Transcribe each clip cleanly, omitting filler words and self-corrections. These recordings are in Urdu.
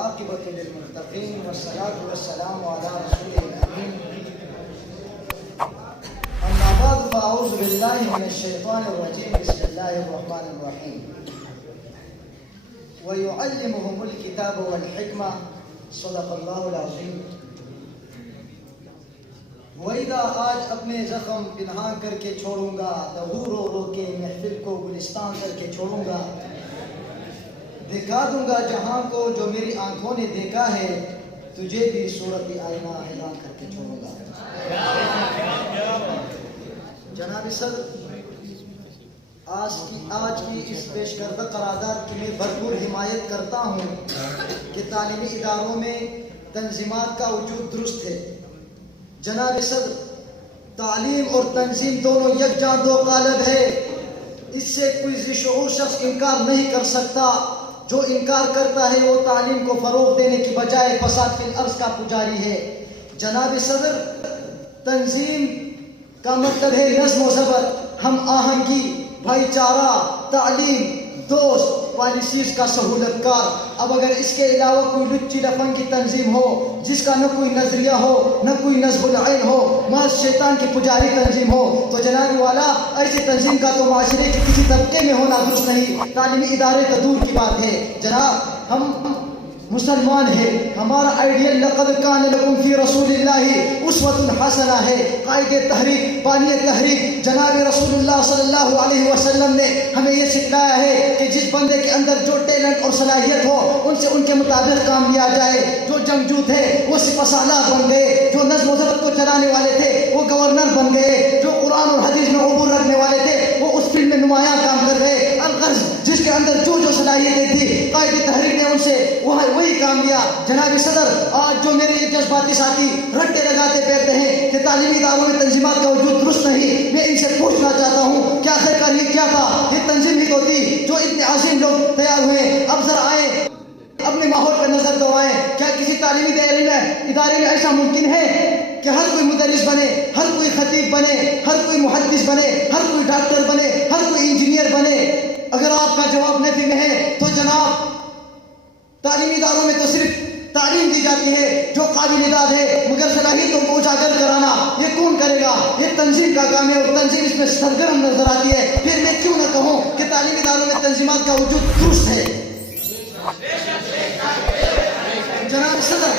والعاقبة للمتقين والصلاة والسلام على رسوله الأمين. أما بعد فأعوذ بالله من الشيطان الرجيم. بسم الله الرحمن الرحيم. ويعلمهم الكتاب والحكمة صدق اللہ العظیم. وَإِذَا آج اپنے زخم پنہا کر کے چھوڑوں گا، لہو رو رو کے محفل کو گلستان کر کے چھوڑوں گا، دکھا دوں گا جہاں کو جو میری آنکھوں نے دیکھا ہے، تجھے بھی صورت آئینہ اعلان کر کے چھوڑوں گا. جناب صدر، آج کی اس پیش کردہ قرارداد کی میں بھرپور حمایت کرتا ہوں کہ تعلیمی اداروں میں تنظیمات کا وجود درست ہے. جناب صدر، تعلیم اور تنظیم دونوں یکجاں دو قالب ہے. اس سے کوئی ذی شعور شخص انکار نہیں کر سکتا. جو انکار کرتا ہے وہ تعلیم کو فروغ دینے کی بجائے فساد فی الارض کا پجاری ہے. جناب صدر، تنظیم کا مطلب ہے نظم و ضبط، ہم آہنگی، بھائی چارہ، تعلیم، دوست، پالیسیز کا سہولت کار. اب اگر اس کے علاوہ کوئی لچی لفن کی تنظیم ہو جس کا نہ کوئی نظریہ ہو نہ کوئی نصب العین ہو، محض شیطان کی پجاری تنظیم ہو، تو جناب والا ایسی تنظیم کا تو معاشرے کے کسی طبقے میں ہونا درست نہیں، تعلیمی ادارے تو دور کی بات ہے. جناب، ہم مسلمان ہے، ہمارا آئیڈیل لقد کان لکم فی رسول اللہ اسوۃ حسنہ ہے. قائد تحریک، بانی تحریک جناب رسول اللہ صلی اللہ علیہ وسلم نے ہمیں یہ سکھلایا ہے کہ جس بندے کے اندر جو ٹیلنٹ اور صلاحیت ہو ان کے مطابق کام لیا جائے. جو جنگجو تھے وہ سپہ سالار بن گئے، جو نظم و ضبط کو چلانے والے تھے وہ گورنر بن گئے، جو قرآن اور حدیث میں عبور رکھنے والے تھے وہ اس فیلڈ میں نمایاں کام کر گئے. الغرض جس کے اندر جو صلاحیتیں تھی قائد تحریک نے ان سے وہی کام لیا. جناب صدر، آج جو میرے یہ جذباتی ساتھی رٹے لگاتے پھرتے ہیں کہ تعلیمی اداروں میں تنظیمات کا وجود درست نہیں، میں ان سے پوچھنا چاہتا ہوں کیا آخر کار یہ کیا تھا؟ یہ تنظیم ہی تو تھی جو اتنے عظیم لوگ تیار ہوئے. اب ذرا آئے اپنے ماحول پر نظر دوڑائیں. کیا کسی تعلیمی ادارے میں ایسا ممکن ہے کہ ہر کوئی مدرس بنے، ہر کوئی خطیب بنے، ہر کوئی محدث بنے، ہر کوئی ڈاکٹر بنے، ہر کوئی انجینئر بنے؟ اگر آپ کا جواب نفی میں ہے تو جناب، تعلیمی اداروں میں تو صرف تعلیم دی جاتی ہے جو قابل داد ہے، مگر صلاحیتوں کو اجاگر کرانا یہ کون کرے گا؟ یہ تنظیم کا کام ہے اور تنظیم اس میں سرگرم نظر آتی ہے. پھر میں کیوں نہ کہوں کہ تعلیمی اداروں میں تنظیمات کا وجود درست ہے. جناب صدر،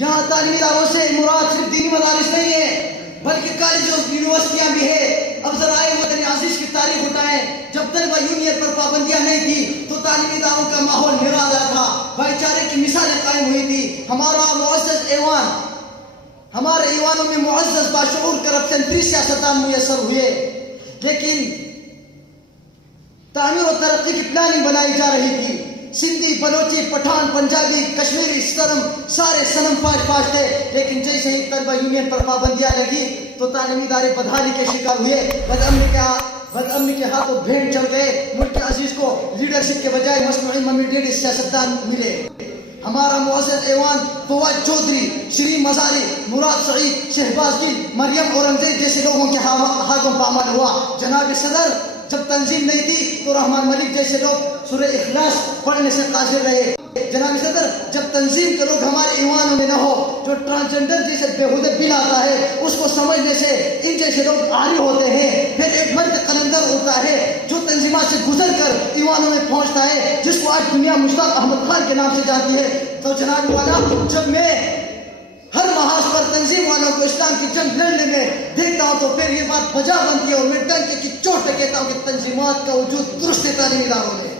یہاں تعلیمی اداروں سے مراد صرف دینی مدارس نہیں ہے بلکہ کالج اور یونیورسٹیاں بھی ہے. اب ذرا وطن عزیز کی تاریخ اٹھائیں. جب طلبہ یونین پر پابندیاں نہیں تھی تو تعلیمی اداروں کا ماحول نرالا تھا، بھائی چارے کی مثالیں قائم ہوئی تھی. ہمارے ایوانوں میں معزز باشعور کرپشن فری سیاستدان میسر ہوئے، لیکن تعمیر و ترقی کی پلاننگ بنائی جا رہی تھی. سندھی، بلوچی، پٹھان، پنجابی، کشمیری، سرم سارے سنم فاش تھے، لیکن جیسے ہی طلبہ یونین پر پابندیاں لگی تو تعلیمی ادارے بدحالی کے شکار ہوئے. بدامنی کے ہاتھوں بھیڑ چل گئے. ملک عزیز کو لیڈرشپ کے بجائے مصنوعی ممی ڈیڈی سیاستدان ملے. ہمارا معزز ایوان فواد چودھری، شری مزاری، مراد سعید، شہباز گل، مریم اورنگزیب جیسے لوگوں کے ہاتھوں پامال ہوا. جناب صدر، جب تنظیم نہیں تھی تو رحمان ملک جیسے لوگ سورہ اخلاص پڑھنے سے قاصر رہے. جناب صدر، جب تنظیم کے لوگ ہمارے ایوانوں میں نہ ہو، جو ٹرانسجنڈر جیسے بےہودہ بل آتا ہے اس کو سمجھنے سے ان جیسے لوگ عاری ہوتے ہیں. پھر ایک مرد قلندر ہوتا ہے جو تنظیمات سے گزر کر ایوانوں میں پہنچتا ہے، جس کو آج دنیا مشتاق احمد خان کے نام سے جانتی ہے. تو جناب والا، جب میں ہر محاذ پر تنظیم والوں کو اسلام کی جنگ لڑنے میں دیکھتا ہوں تو پھر یہ بات بجا بنتی ہے اور میں ڈنکے کی چوٹ پہ کہتا ہوں کہ تنظیمات کا وجود درست ہے تعلیمی اداروں میں.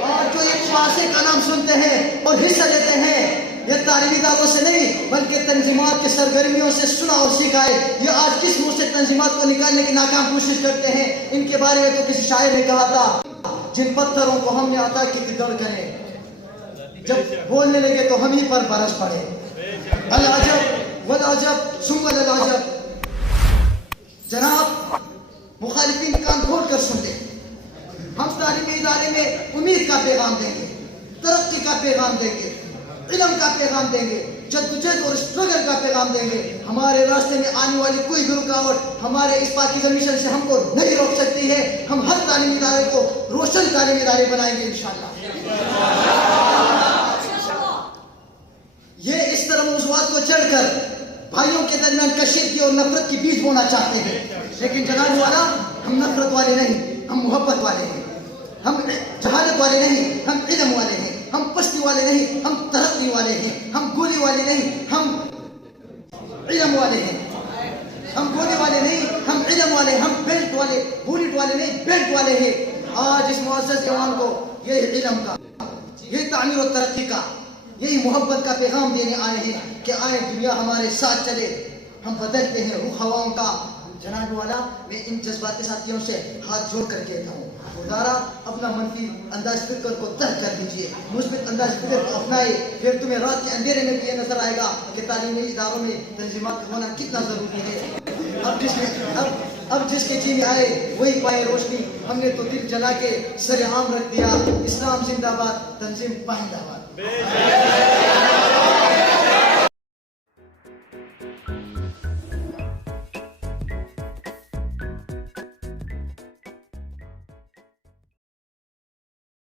اور جو ایک معاشرے کا نام سنتے ہیں اور حصہ لیتے ہیں، یہ تعلیمی اداروں سے نہیں بلکہ تنظیمات کی سرگرمیوں سے سنا اور سیکھا ہے. یہ آج کس منہ سے تنظیمات کو نکالنے کی ناکام کوشش کرتے ہیں؟ ان کے بارے میں تو کسی شاعر نے کہا تھا، جن پتھروں کو ہم نے عطا کی گڑ کرے، جب بولنے لگے تو ہم ہی پر برس پڑے. العجب والعجب ثم العجب. جناب، مخالفین کان کھول کر سن لیں. ہم تعلیمی ادارے میں امید کا پیغام دیں گے، ترقی کا پیغام دیں گے، علم کا پیغام دیں گے، جدوجہد اور اسٹرگل کا پیغام دیں گے. ہمارے راستے میں آنے والی کوئی بھی رکاوٹ ہمارے اس پاکیزہ مشن سے ہم کو نہیں روک سکتی ہے. ہم تعلیمی ادارے کو روشن تعلیمی ادارے بنائیں گے انشاءاللہ. یہ اس طرح موضوعات کو چڑھ کر بھائیوں کے درمیان کشیدگی اور نفرت کی بیج بونا چاہتے ہیں، لیکن جناب والا ہم نفرت والے نہیں، ہم محبت والے ہیں. ہم جہالت والے نہیں، ہم علم والے ہیں. ہم پستی والے نہیں، ہم ترقی والے ہیں. ہم گولی والے نہیں، ہم علم والے ہیں. ہم گولی والے نہیں، ہم علم والے. ہم بیلٹ والے، بولٹ والے نہیں، بیلٹ والے ہیں. آج اس معزز جوان کو یہی علم کا، یہی تعمیر و ترقی کا، یہی محبت کا پیغام دینے آئے ہیں کہ آئے دنیا ہمارے ساتھ چلے، ہم بدلتے ہیں رخ ہواؤں کا. جناب والا میں ان جذباتی ساتھیوں سے ہاتھ جوڑ کر کہتا ہوں، خدارا اپنا منفی انداز فکر کو ترک کر دیجیے، مثبت انداز فکر کو اپنائے. پھر تمہیں رات کے اندھیرے میں بھی یہ نظر آئے گا کہ تعلیمی اداروں میں تنظیمات کا ہونا کتنا ضروری ہے. اب جس کے جی میں آئے وہی پائے روشنی. ہم نے تو دل جلا کے سر عام رکھ دیا. اسلام زندہ باد، تنظیم پائندہ باد.